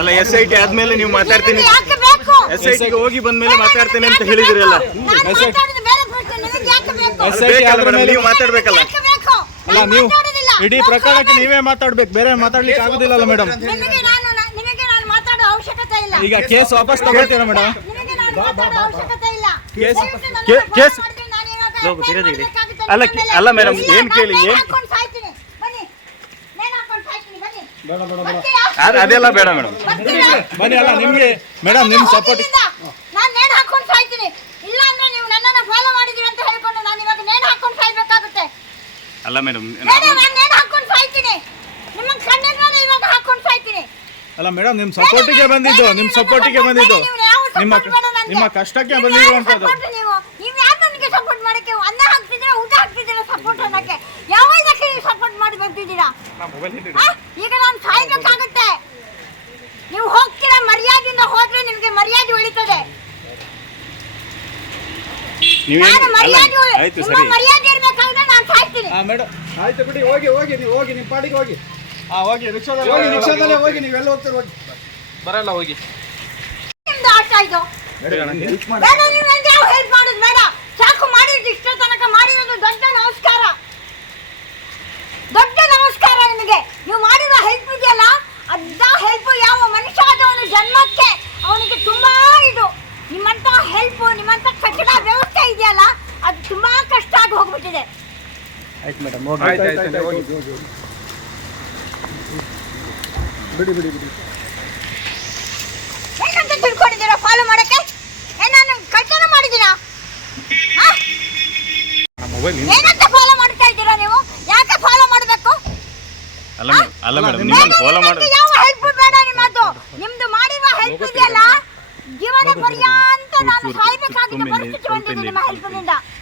ಅಲ್ಲ SIT ಆದ್ಮೇಲೆ ನೀವು ಮಾತಾಡ್ತೀನಿ, ಯಾಕೆ ಬೇಕು? SIT ಗೆ ಹೋಗಿ ಬಂದ್ಮೇಲೆ ಮಾತಾಡ್ತೇನೆ ಅಂತ ಹೇಳಿದ್ರಲ್ಲ. ನೀವು ಮಾತಾಡ್ಬೇಕಲ್ಲ. ಅಲ್ಲ ನೀವು ಇಡೀ ಪ್ರಕರಣಕ್ಕೆ ನೀವೇ ಮಾತಾಡ್ಬೇಕು, ಬೇರೆ ಮಾತಾಡ್ಲಿಕ್ಕೆ ಆಗುದಿಲ್ಲಲ್ಲ ಮೇಡಮ್. ನಿಮಗೆ ನಾನು ಮಾತಾಡೋ ಅವಶ್ಯಕತೆ ಇಲ್ಲ. ಈಗ ಕೇಸ್ ವಾಪಸ್ ತಗೊಳ್ತೀರಾ ಮೇಡಮ್? ನಿಮಗೆ ನಾನು ಮಾತಾಡೋ ಅವಶ್ಯಕತೆ ಇಲ್ಲ. ಕೇಸ್ ಅಲ್ಲ ಮೇಡಮ್, ಏನ್ ಕೇಳಿ ಅದೆಲ್ಲ ಬೇಡ ಮೇಡಮ್. ಬನ್ನಿ. ಅಲ್ಲ ನಿಮ್ಗೆ ಮೇಡಮ್ ನಿಮ್ ಸಪೋರ್ಟ್ ನಾನು ನೇಣು ಹಾಕೊಂಡು ಸಾಯ್ತೀನಿ. ಇಲ್ಲ ಅಂದ್ರೆ ನೀವು ನನ್ನನ್ನು ಫಾಲೋ ಮಾಡಿದೀರಿ ಅಂತ ಹೇಳ್ಕೊಂಡು ನಾನು ಇವಾಗ ನೇಣು ಹಾಕೊಂಡು ಸಾಯ್ಬೇಕಾಗುತ್ತೆ. ಅಲ್ಲ ಮೇಡಮ್, ನಾನು ನೇಣು ಹಾಕೊಂಡು ಸಾಯ್ತೀನಿ. ನಿಮ್ಮ ಕಣ್ಣಲ್ಲಿ ಇವಾಗ ಹಾಕೊಂಡು ಸಾಯ್ತೀನಿ. ಅಲ್ಲ ಮೇಡಮ್ ನಿಮ್ ಸಪೋರ್ಟಿಗೆ ಬಂದಿದ್ದು, ನಿಮ್ ಸಪೋರ್ಟಿಗೆ ಬಂದಿದ್ದು, ನಿಮ್ಮ ಕಷ್ಟಕ್ಕೆ ಬಂದಿರುವಂತದ್ದು. ನೀವು ಯಾರು ನನಗೆ ಸಪೋರ್ಟ್ ಮಾಡಕ್ಕೆ? ಅನ್ನ ಹಾಕ್ತಿದ್ದೀರಾ, ಊಟ ಹಾಕ್ತಿದ್ದೀರಾ ಸಪೋರ್ಟ್ ಅನ್ನಕ್ಕೆ? ಯಾವ ಇದಕ್ಕೆ ನೀವು ಸಪೋರ್ಟ್ ಮಾಡಿ ಬರ್ತಿದ್ದೀರಾ? ಈಗ ನಾನು ಸಾಯ್ಬೇಕಾಗುತ್ತೆ. ನೀವು ಹೋಗ್ತೀರಾ, ಮರ್ಯಾದೆಯಿಂದ ಹೋದ್ರೆ ನಿಮ್ಗೆ ಮರ್ಯಾದೆ ಉಳಿತದೆ. ನಾನು ಮರ್ಯಾದೆ ಇರ್ಬೇಕಾದ್ರೆ ನಾನು ಸಾಯ್ತೀನಿ. ಮೇಡಮ್ ಆಯ್ತು ಬಿಡಿ, ಹೋಗಿ ನೀವು ಹೋಗಿ ನಿಮ್ಮ ಪಾಡಿಗೆ ಹೋಗಿ. ಹೋಗಿ ರಿಕ್ಷಾದಲ್ಲೇ ಹೋಗಿ, ನೀವೆಲ್ಲ ಹೋಗ್ತೀರ ಹೋಗಿ. ಬರಲ್ಲ ಹೋಗಿ. ನಿಮ್ದು ಆಟ ಇದು. ಬೇಡ, ನೀವು ನನಗೆ ಯಾವ ಹೆಲ್ಪ್ ಮಾಡೋದು ಬೇಡ. ಸಾಕು, ಮಾಡಿದ್ದು ಇಷ್ಟ ತನಕ ಮಾಡಿರೋದು ದೊಡ್ಡ ನಮಸ್ಕಾರ. ದೊಡ್ಡ ನಮಸ್ಕಾರ ನಿಮಗೆ. ನೀವು ಮಾಡಿರೋ ಹೆಲ್ಪ್ ಇದೆಯಲ್ಲ, ಅದ ಹೆಲ್ಪ್ ಯಾವ ಮನುಷ್ಯ ಆದವನು ಜನ್ಮಕ್ಕೆ ಅವನಿಗೆ ತುಂಬಾ ಇದು. ನಿಮ್ಮಂತ ಹೆಲ್ಪ್, ನಿಮ್ಮಂತ ಕಟ್ಟಡ ವ್ಯವಸ್ಥೆ ಇದೆಯಲ್ಲ, ಅದು ತುಂಬಾ ಕಷ್ಟ ಆಗಿ ಹೋಗ್ಬಿಟ್ಟಿದೆ. ಆಯ್ತು ಮೇಡಮ್, ಬಿಡಿ. ಏನಂತ ತಿಳ್ಕೊಂಡಿದ್ದೀರಾ ಫಾಲೋ ಮಾಡಕ್ಕೆ? ನಾನು ಕಳ್ತನ ಮಾಡಿದ್ದೀರಾ? ಏನಂತ ಫಾಲೋ ಮಾಡ್ತಾ ಇದ್ದೀರಾ ನೀವು? ಯಾಕೆ ಫಾಲೋ ಮಾಡಬೇಕು? ಅಲ್ಲ ಮೇಡಮ್, ನಿಮ್ಮನ್ನು ಫಾಲೋ ಮಾಡಿ ಯಾವ ಹೆಲ್ಪ್ ಬೇಡ ನಿಮ್ಮದು. ನಿಮ್ದು ಮಾಡಿರುವ ಹೆಲ್ಪ್ ಇದೆಯಲ್ಲ, ಜೀವನ ಪರ್ಯಂತ ನಾನು ಸಾಯ್ಬೇಕಾಗಿದ್ದ ಪರಿಸ್ಥಿತಿ ಬಂದಿದೆ ನಿಮ್ಮ ಹೆಲ್ಪ್ನಿಂದ.